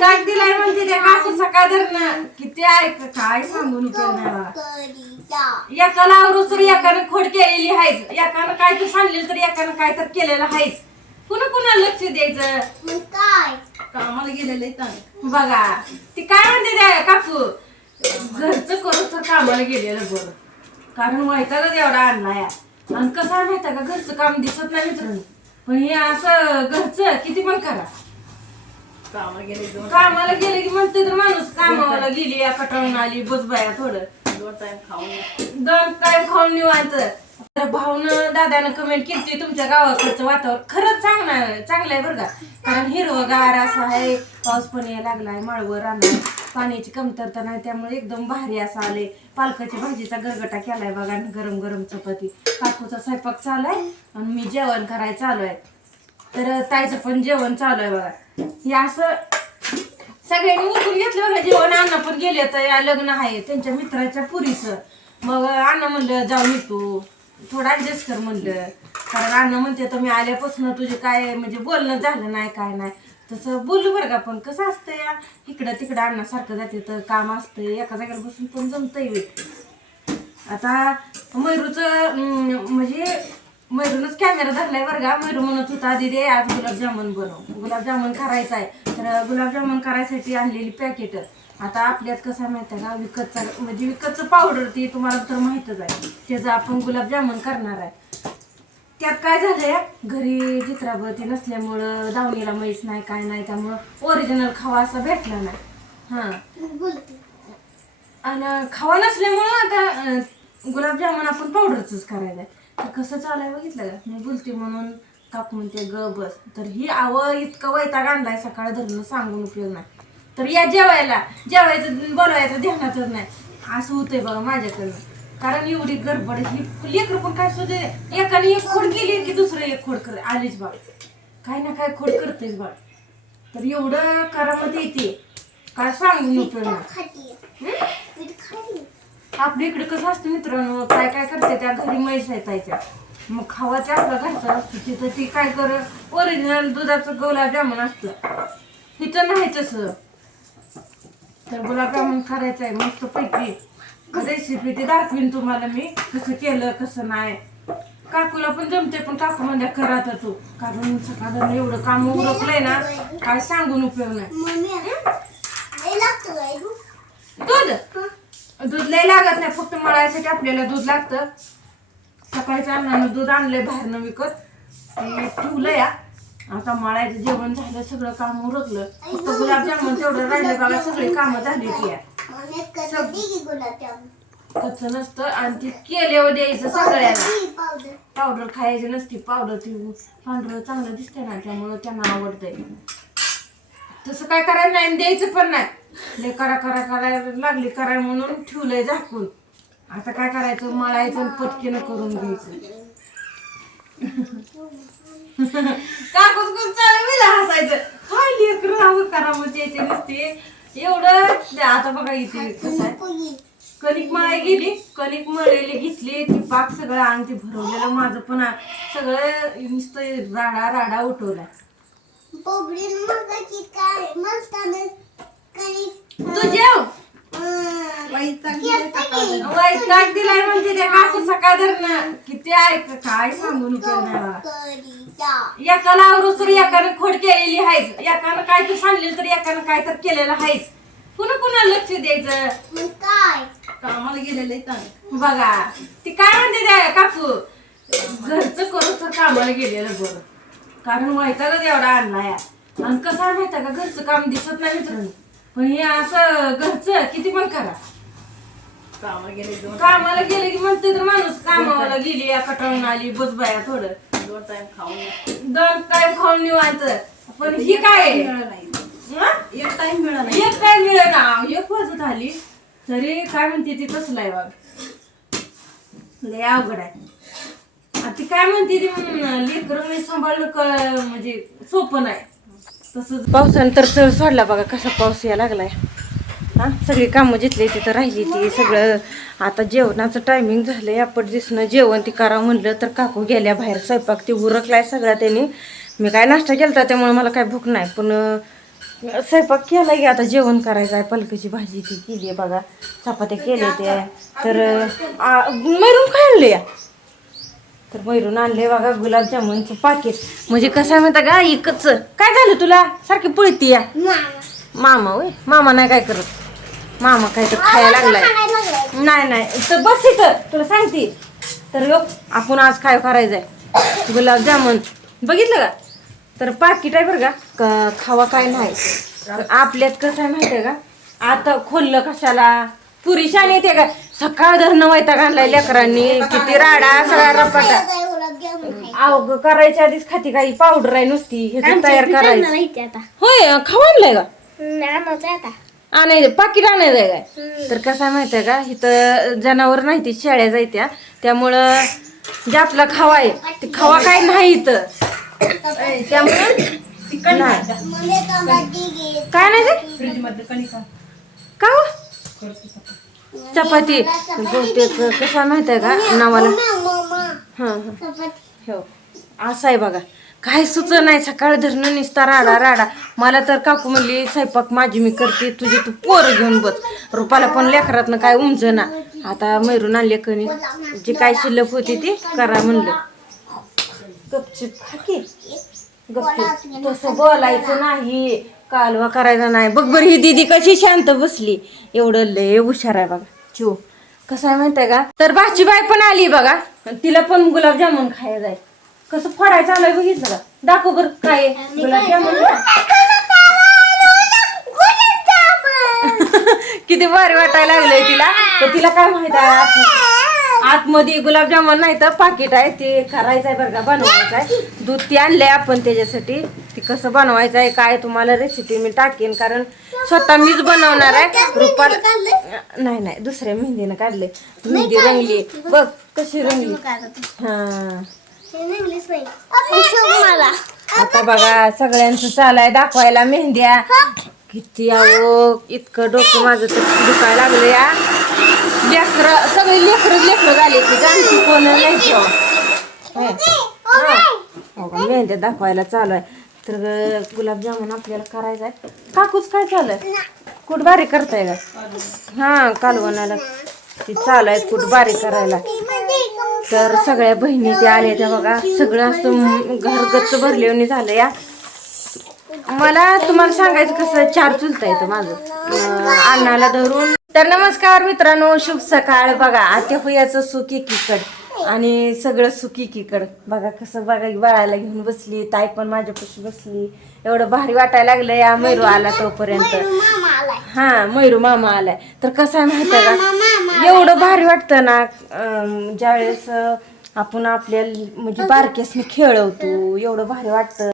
वैताग दिलाय म्हणते त्या काकू सकाळ धरणं किती ऐक काय सांगून उपयोग नाही मला. एकाला आवरूस तर एकानं खोड केलेली आहेच. एकानं काय तर सांगलेलं तर एकानं काय तर केलेलं आहेच. कुणा कुणाला लक्ष द्यायचं? कामाला गेलेले आम्ही. बघा ती काय म्हणते त्या काकू? घरचं करू तर कामाला गेलेलं बरं. कारण वैतागच एवढा आणलाय आणि कसं आहे माहिती का? घरचं काम दिसत नाही मित्रांनो. पण हे असं घरचं किती पण करा. कामाला गेले दोन कामाला गेले की म्हणते तर माणूस कामाला गेली या कटाळून आली बस बाया थोडं. दोन टाइम खाऊन दोन टाइम खाऊन निवांत. तर भाऊनं दादानं कमेंट केली तुमच्या गावाकडचं वातावरण खरंच चांगलं आहे चांगलं आहे बरं का. कारण हिरवगार असं आहे पाऊस पण यायला लागलाय माळवर आणलाय पाण्याची कमतरता नाही त्यामुळे एकदम भारी असं आले पालकाची भाजीचा गरगटा केलाय बघा आणि गरम गरम चपाती. काकूचा स्वयंपाक चालू आहे आणि मी जेवण करायला चालू आहे. तर ताईचं पण जेवण चालू आहे बघा. हे असं सगळ्यांनी निघून घेतलं बघा जेवण अण्णा पण गेले तर या लग्न आहे त्यांच्या मित्राच्या पुरीचं. मग अण्णा म्हणलं जाऊन येतो थोडं ऍडजस्ट कर म्हणलं. कारण अण्णा म्हणते तर मी आल्यापासून तुझे काय म्हणजे बोलणं झालं नाही काय नाही. तसं बोलू बरं का पण कसं असतं या? इकडं तिकडं अण्णासारखं जाते तर काम असतं. एका जागेवर बसून पण जमतंय आता मयूरचं म्हणजे मैरूनच कॅमेरा धरलाय बरं का? मयूर म्हणत होता आधी दे आज गुलाबजामुन बनव. गुलाबजामुन करायचं आहे. तर गुलाबजामुन करायसाठी आणलेली पॅकेट आता आपल्यात कसं आहे माहिती आहे का? विकतचा म्हणजे विकतचं पावडर ती तुम्हाला तर माहीतच आहे. त्याचं आपण गुलाबजामुन करणार आहे. त्यात काय झालंय? घरी चित्रावरती नसल्यामुळं दावणीला म्हैस नाही काय नाही त्यामुळं ओरिजिनल खावा असा भेटला नाही. हां. आणि खावा नसल्यामुळं आता गुलाबजामुन आपण पावडरचंच करायचं आहे. कसं चालाय बघितलं का? मी बोलते म्हणून काकू म्हणते ग बस. तर ही आवं इतकं वैताग आणलाय सकाळ धरून सांगून उपयोग नाही. तर या जेवायला. जेवायचं बोलवायचं ध्यानातच नाही. असं होतंय बघा माझ्याकडनं. कारण एवढी गडबड ही लेकर पण काय सुद्धा एकाने एक खोड गेली की दुसरं एक खोड कर आलीच बाळ. काय ना काय खोड करतेच बाळ. तर एवढं करामध्ये येते. काय सांगून उपयोग नाही. आपल्या इकडे कसं असतं मित्रांनो काय काय करते त्या घरी म्हैस आहे ताईच्या मग खावाच्या आपला घरचा असतो तिथं ती काय कर ओरिजिनल दुधाचं गुलाबजामुन असतं. तिथं नाही तसं. तर गुलाबजामुन करायचं आहे मस्त पैकी. रेसिपी ती दाखवीन तुम्हाला मी कसं केलं कसं नाही. काकूला पण जमते पण काकू म्हणजे करा तर तू. कारण सकाळ एवढं काम उरकलंय ना काय सांगून उपयोग नाही. दूध? दूध लय लागत नाही फक्त मळायसाठी आपल्याला दूध लागतं. सकाळच्या अन्नानं दूध आणलंय बाहेरनं विकत. ते ठेवलं या. आता मळायचं जेवण झालं सगळं काम उरकलं. फक्त गुलाबजामुन तेवढं राहिलं बघा सगळी कामं झाली की या. कच्चं नसतं आणि ते केल्यावर द्यायचं सगळ्यांना. पावडर खायची नसती पावडर ती पांढरं चांगलं दिसतंय ना त्यामुळं त्यांना आवडतंय. तसं काय करायला नाही द्यायचं पण नाही. लय करा करा करायला लागली करायला म्हणून ठेवलंय झाकून. आता काय करायचं? मळायचं आणि पटकीनं करून घ्यायचं. काकूच कुच चालू विला हसायचं. काय लेकर हवं करा म्हणजे मग ते नसते. एवढं आता बघा इथे कसं आहे. कणिक मळाय गेली कणिक मळलेली घेतली ती पाक सगळं आणि ते भरवलेलं माझं पण सगळं नुसतं राडा राडा उठवला तू जेव वैताग गेले सकाळचं. वैताग दिलाय म्हणते त्या काकू सकाळ धरणं. किती ऐक काय सांगून. एकाला आवरूस तर एकानं खोड केलेली आहेच. एकानं काय तर सांगलेलं तर एकानं काय तर केलेलं आहेच. कुणा कुणाला लक्ष द्यायचं? कामाला गेलेले. बघा ती काय म्हणते त्या काकू? घरचं करू तर कामाला गेलेलं बरं. कारण वैतागच एवढा आणलाय आणि कसं माहिती का? घरचं काम दिसत नाही मित्रांनो. पण हे असं घरचं किती पण करा. कामाला गेले दोन कामाला गेले की म्हणते तर माणूस कामाला गेली या कटाळून आली बस बाया थोडं. दोन टाइम खाऊन दोन टाइम खाऊन निवांत. पण ही काय? आहे? मिळालं नाही. हं? एक टाइम मिळाला नाही. एक काय मिळेल ना एक वाजत आली. तरी काय म्हणते ती तसलं आहे बघ. लय अवघड आहे. आता ती काय म्हणते ती लेकर मी सांभाळलं क- म्हणजे सोपं नाही. तसंच पावसानं तर चढ सोडला बघा कसा पाऊस यायला लागलाय. हां सगळी कामं जिथली तिथं राहिली ती सगळं. आता जेवणाचं टायमिंग झालंय आपण दिसणं जेवण ती करा म्हणलं तर काकू गेल्या बाहेर स्वयंपाक ती उरकलाय सगळा त्यांनी. मी काय नाश्ता केलता त्यामुळे मला काय भूक नाही पण स्वयंपाक केला की आता जेवण करायचं आहे पलकीची भाजी ती केली आहे बघा. चपात्या केल्या त्या तर मरून मैरून या तर मैरून आणले बघा गुलाबजामुनचं पाकिट म्हणजे कसं आहे माहिती का? एकच. काय झालं तुला? सारखी पळती या. मामा. होय? मामा नाही काय करत. मामा काय तर खायला लागलाय. नाही नाही. तर बस इथं. तुला सांगते. तर यो आपण आज काय करायचंय? गुलाबजामुन. बघितलं का? तर पाकिट आहे बरं का? खावा काय नाही. आपल्यात कसं आहे माहिती आहे का? आता खोललं कशाला? पुरी शान येते का? सकाळ धरणं वैताग आणलाय लेकरांनी. किती राडा सगळा रपाटा. अव करायच्या आधीच खाती काही पावडर आहे नुसती. हे तयार करायचं. होय खावा आणलंय का? आणायचं पाकिट आणायचं. आहे काय? तर कसं आहे माहिती आहे का? इथं जनावर नाही ती शेळ्या जायत्या. त्यामुळं जे आपला खावा आहे ते खावा काय नाही इथं. त्यामुळं नाही काय नाही ते? का हो? चपाती. बहुतेक कसं माहिती आहे का नावाला? हां हां. हो. असं आहे बघा. काय सुच नाही सकाळ धरणं निसता राडा राडा. मला तर काकू म्हणली स्वयंपाक माझी मी करते तुझी तू पोर घेऊन बस. रुपाला पण लेकरातनं काय उमज ना आता मैरून आणले कणी जी काय शिल्लक होती ती करा म्हणलं. गपचिप खाकी गपचिप. तसं बोलायचं नाही. कालवा करायचा नाही. बघ बरं ही दीदी कशी शांत बसली. एवढं लय हुशार आहे बघा. चिव कसं आहे माहितीये का? तर बाची बाय पण आली बघा. तिला पण गुलाबजामुन खायला जाय कसं फोडायचं आलंय बघितलं का दाखव बरं काय आहे. गुलाबजामुन किती भारी वाटायला लागलंय तिला. तर तिला काय माहीत आहे? आत- आतमध्ये गुलाबजामुन नाही तर पाकिट आहे. ते करायचं आहे बरं का बनवायचं आहे दूध ती आणलंय आपण त्याच्यासाठी. कसं बनवायचं आहे काय तुम्हाला रेसिपी मी टाकेन कारण स्वतः मीच बनवणार आहे. रुपाला नाही नाही दुसऱ्या मेहंदीनं काढले. मेहंदी रंगली. बघ कशी रंगली. हा. आता बघा सगळ्यांचं चालाय दाखवायला मेहंद्या. किती अहो इतकं डोकं माझं तर दुखायला लागलं या. लेकर सगळे लेकर लेकर झाले की जाणती कोण नाही मेहंद्या दाखवायला चालू आहे. तर गुलाबजामुन आपल्याला करायचं आहे. काकूच काय चालू आहे कुठ बारी करताय का हा कालवणाला. ती चालू आहे कुठ बारी करायला. तर सगळ्या बहिणी ते आल्या त्या बघा. सगळं असं घरगच्च भरलेवणी झालं या. मला तुम्हाला सांगायचं कसं चार चुलता येतं माझं. अन्नाला धरून. तर नमस्कार मित्रांनो शुभ सकाळ. बघा आत्या हुयाचं सुख एकीकड. आणि सगळं सुख एकीकड बघा कसं बघा बाळाला घेऊन बसली ताई पण माझ्यापाशी बसली. एवढं भारी वाटायला लागलं या मैरू आला तोपर्यंत. हा मयूर मामा आलाय. तर कसं आहे माहिती आहे का? एवढं भारी वाटतं ना ज्यावेळेस आपण आपल्या म्हणजे बारकेसनी खेळवतो एवढं भारी वाटतं.